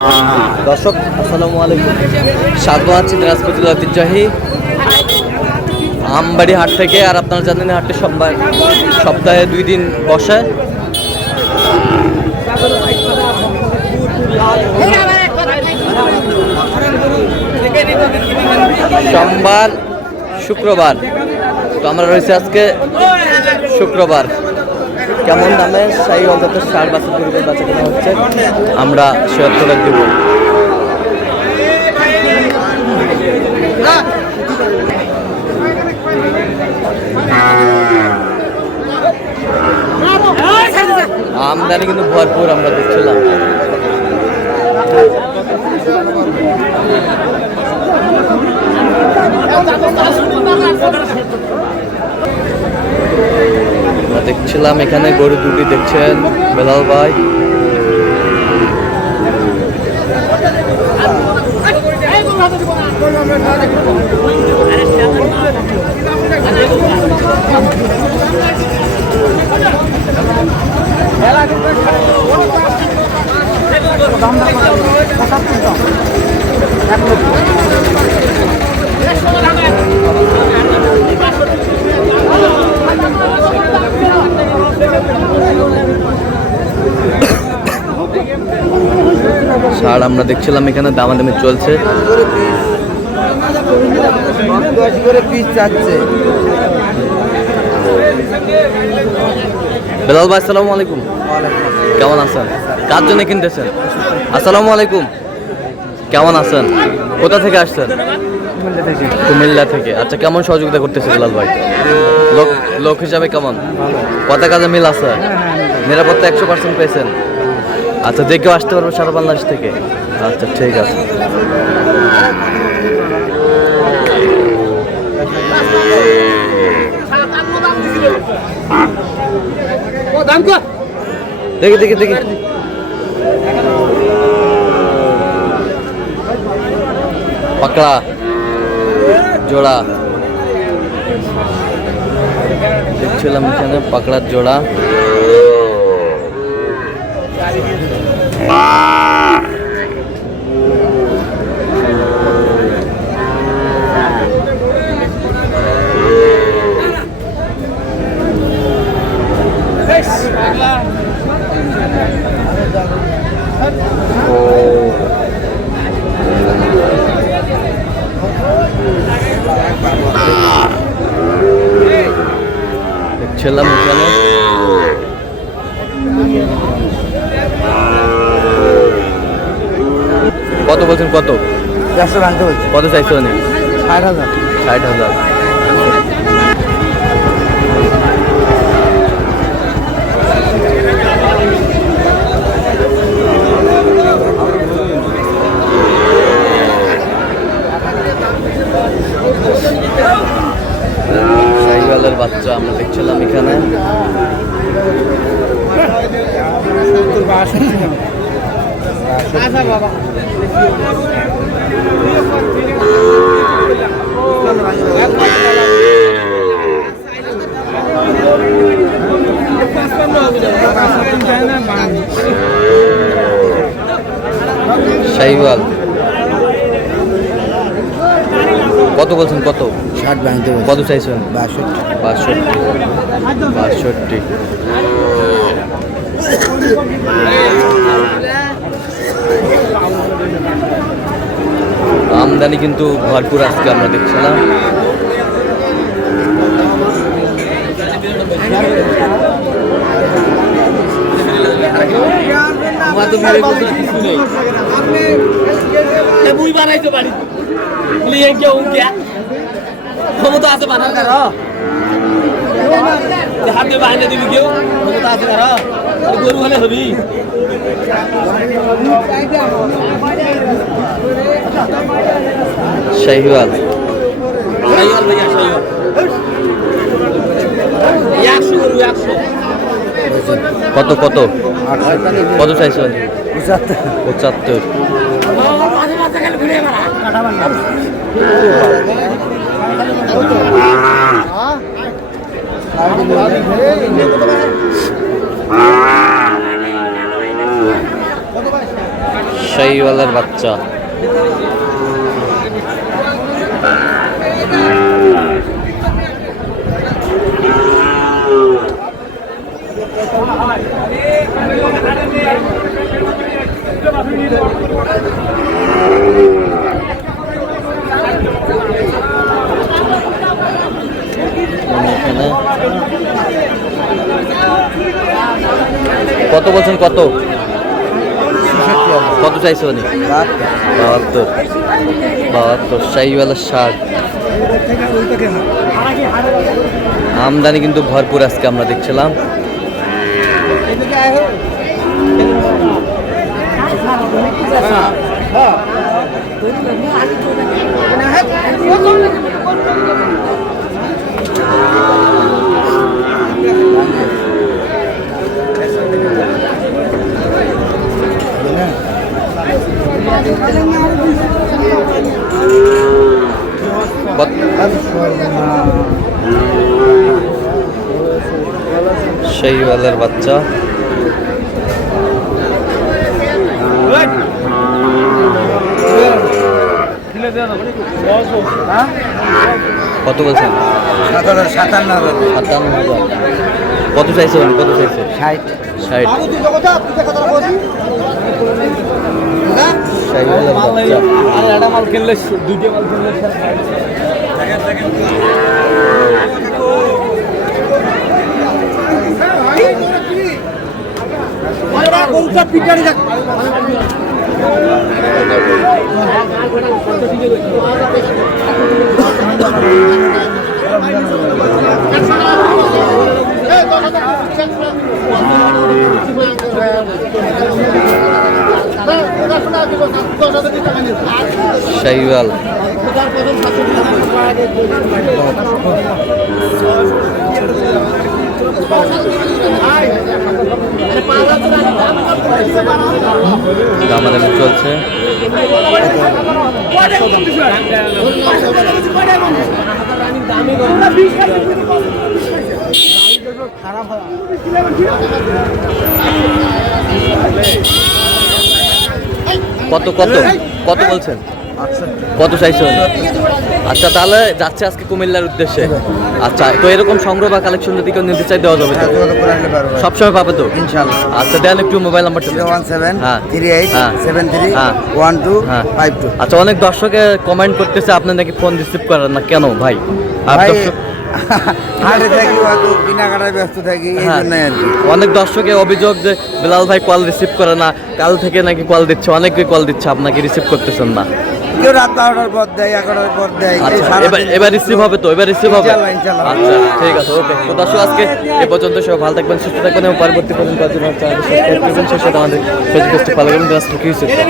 দর্শক আসসালামু আলাইকুম, স্বাগত আছি দিনাজপুর ঐতিহ্যবাহী আমবাড়ি হাট থেকে। আর আপনারা জানেন হাটটি সপ্তাহে 2 দিন বসে। সোমবার শুক্রবার, তো আমরা রয়েছে আজকে শুক্রবার। কেমন দামে শাহী জাতের ষাঁড় বাছুর গরুগুলো বেচা কেনা হচ্ছে আমরা শেয়ার করে দেব। আমদানি কিন্তু ভরপুর আমরা দেখছিলাম। দেখছিলাম এখানে গরু দুটি দেখছেন বেলাল ভাই। ষাঁড় আমরা দেখছিলাম এখানে দামাদামি চলছে। বেলাল ভাই আসসালামু আলাইকুম, কেমন আছেন? কার জন্য কিনতেছেন? আসসালামু আলাইকুম, কেমন আছেন? কোথা থেকে আসছেন? কুমিল্লা থেকে। আচ্ছা, কেমন সহযোগিতা করতেছে বেলাল ভাই? লোক হিসাবে কেমন? কথা কাজে মিল আছে? নিরাপত্তা 100% পেয়েছেন? আচ্ছা, যে কেউ আসতে পারবে সারা বাংলাদেশ থেকে? আচ্ছা, ঠিক আছে। দেখি পাকড়া জোড়া দেখছিলাম এখানে, পাকড়ার জোড়া। দেখছিলাম এখানে কত বলছেন? কত কত চাইছো? 60,000। শাহীওয়ালের বাচ্চা আমরা দেখছিলাম এখানে। শাহীওয়াল কত বলছেন? কত? 60 ভাঙতে। কত চাইছেন? 62। আমদানি কিন্তু ভরপুর আজকে আমরা দেখছিলাম। ক্ষমতা আছে বানার কারো হাতে বাইরে দিবি, কেউ ক্ষমতা আছে কারো গরু হলে হবি। শাহীওয়াল ভাইয়া শাহীওয়াল 100 গরু 100। কত কত চাইছো? 75। শাহিওয়ালের বাচ্চা। এখানে কত বলছেন? কত কত চাইছে উনি? 72 72। শাহিওয়ালের ষাট। আমদানি কিন্তু ভরপুর আজকে আমরা দেখছিলাম। শাহিওয়ালের বাচ্চা। কত বলছেন? 57,000। কত চাইছে উনি? কত চাইছে? 60। শাহিওয়ালের বাচ্চা। মাল কিনলে দুইটা মাল কিনলে শাহিওয়াল। দামাদামি চলছে। কত কত কত বলছেন? কত চাইছেন? আচ্ছা, তাহলে যাচ্ছে আজকে কুমিল্লার উদ্দেশ্যে। আচ্ছা, তো এরকম সংগ্রহ বা কালেকশন যদি কেউ নিতে চাই দেওয়া যাবে তো? সবসময় পাবে তো ইনশাআল্লাহ। আচ্ছা, দেন একটু মোবাইল নাম্বারটা। 01738731252। আচ্ছা, অনেক দর্শকে কমেন্ট করতেছে আপনি নাকি ফোন রিসিভ করেন না, কেন ভাই? অনেক দর্শকে অভিযোগ যে বিলাল ভাই কল রিসিভ করে না, কাল থেকে নাকি কল দিচ্ছে, অনেকে কল দিচ্ছে, আপনাকে রিসিভ করতেছেন না। কেউ রাত 12টার পর দেয়, 11টার পর দেয়। আচ্ছা, এবার রিসিভ হবে তো? এবার রিসিভ হবে। আচ্ছা, ঠিক আছে, ওকে। তো দর্শক, আজকে এ পর্যন্ত সবাই ভালো থাকবেন, সুস্থ থাকবেন এবং পরবর্তী পর্যন্ত আমাদের ফেসবুক পেজটি ফলো করবেন।